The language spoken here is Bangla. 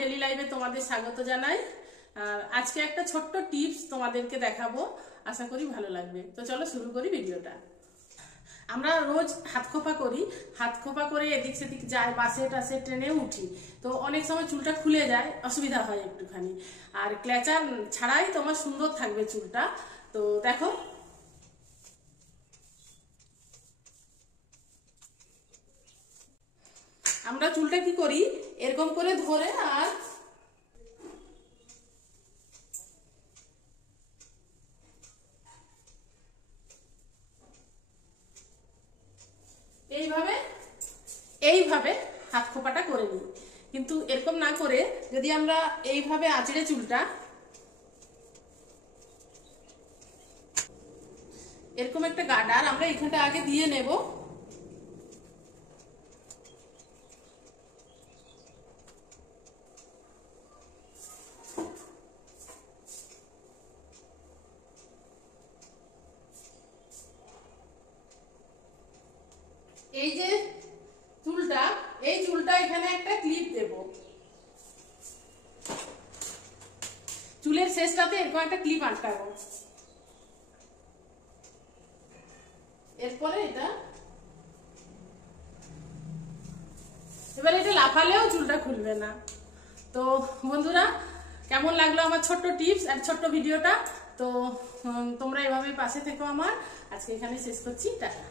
ডেলি লাইফে তোমাদের স্বাগত জানাই। আজকে একটা ছোট্ট টিপস তোমাদেরকে দেখাবো, আশা করি ভালো লাগবে। তো চলো শুরু করি ভিডিওটা। আমরা রোজ হাত খোপা করি, হাত খোপা করে এদিক সেদিক যাই, বাসে টাসে ট্রেনে উঠি, তো অনেক সময় চুলটা খুলে যায়, অসুবিধা হয় একটুখানি। আর ক্ল্যাচার ছাড়াই তোমার সুন্দর থাকবে চুলটা। তো দেখো, আমরা চুলটা কি করি, এরকম করে ধরে আর এইভাবে এইভাবে হাত খোপাটা করে নিই। কিন্তু এরকম না করে যদি আমরা এইভাবে আঁচড়ে চুলটা এরকম একটা গার্ডার আমরা এখানটা আগে দিয়ে নেব। এই যে চুলটা, এই চুলটা এখানে একটা ক্লিপ দেব, চুলের শেষটাতে এরকম একটা ক্লিপ আটকাবো। এরপরে এবার এটা লাফালেও চুলটা খুলবে না। তো বন্ধুরা, কেমন লাগলো আমার ছোট্ট টিপস আর ছোট্ট ভিডিওটা? তো তোমরা এভাবে পাশে থেকো আমার। আজকে এখানে শেষ করছি, টাটা।